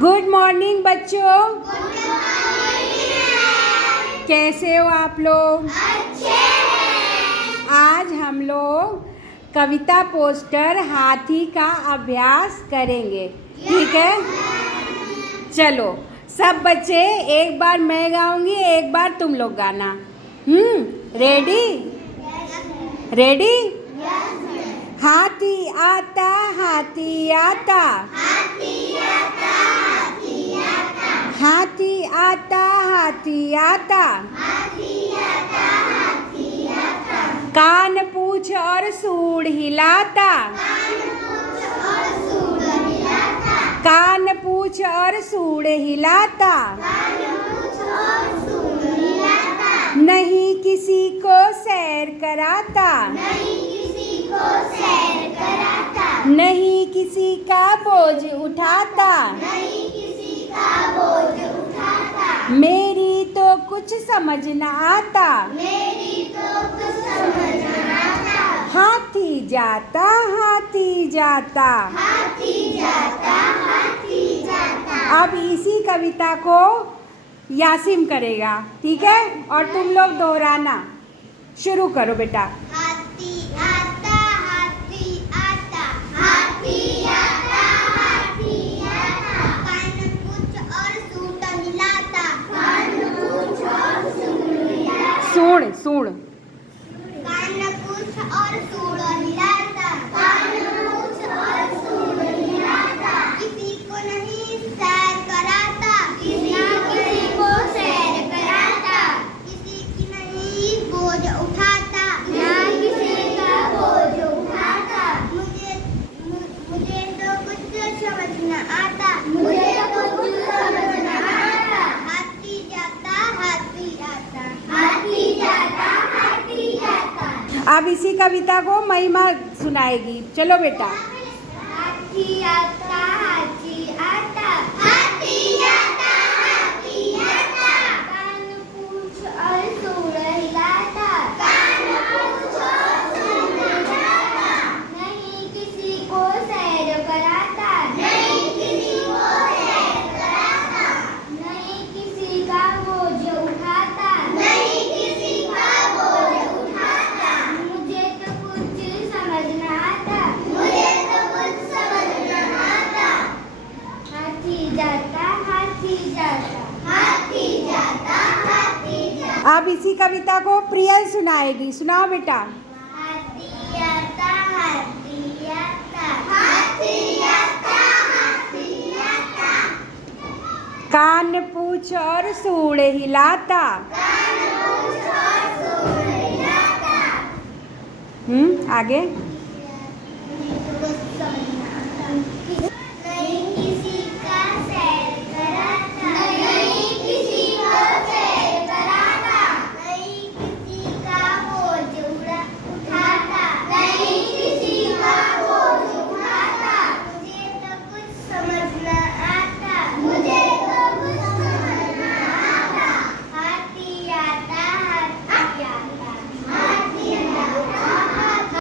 Good morning बच्चों। कैसे हो आप लोग? अच्छे हैं। आज हम लोग कविता पोस्टर हाथी का अभ्यास करेंगे, ठीक है? चलो सब बच्चे, एक बार मैं गाऊंगी, एक बार तुम लोग गाना। रेडी? रेडी? हाथी आता, हाथी आता, हाथी आता, हाथी आता, हाथी आता, हाथी आता, हाथी आता, हाथी आता। कान पूछ और सूंड हिलाता, कान पूछ और सूंड हिलाता, कान पूछ और सूंड हिलाता, कान पूछ और सूंड हिलाता। नहीं किसी को सैर कराता, नहीं किसी को सैर कराता, नहीं किसी का बोझ उठाता, नहीं किसी का बोझ उठाता। मेरी तो कुछ समझ न आता, मेरी तो कुछ समझ न आता। हाथी जाता, हाथी जाता। हाथी जाता, हाथी जाता। अब इसी कविता को यासिम करेगा, ठीक है? और तुम लोग दोहराना। शुरू करो बेटा। हाथी आता, हाथी आता, हाथी आता, हाथी आता। कान पूछ और सूंड हिलाता, कान पूछ और सूंड हिलाता। सूंड सूंड। कान पूछ और सूंड हिलाता, कान पूछ और सूंड हिलाता। किसी को नहीं सैर कराता, किसी को सैर कराता। किसी की नहीं बोझ उठाता, ना किसी का बोझ उठाता। मुझे तो कुछ समझ न आता, मुझे तो कुछ समझ न आता। हाथी जाता, हाथी आता, हाथी जाता, हाथी जाता। अब इसी कविता को महिमा सुनाएगी। चलो बेटा। हाथी आता, हाथी आता, हाथी आता, हाथी आता। कान पूछ और सूंड हिलाता, कान पूछ और सूंड हिलाता। नहीं किसी को सैर कराता, नहीं किसी को सैर कराता। नहीं किसी का बोझ उठाता, नहीं किसी का बोझ उठाता। मुझे तो कुछ समझ न आता, मुझे तो कुछ समझ न आता। हाथी जाता, हाथी जाता, हाथी जाता, हाथी जाता। अब इसी कविता को प्रियल सुनाएगी। सुनाओ बेटा। हाथी आता, हाथी आता, हाथी आता, हाथी आता। कान पूछ और सूंड हिलाता। कान पूछ और सूंड हिलाता। आगे।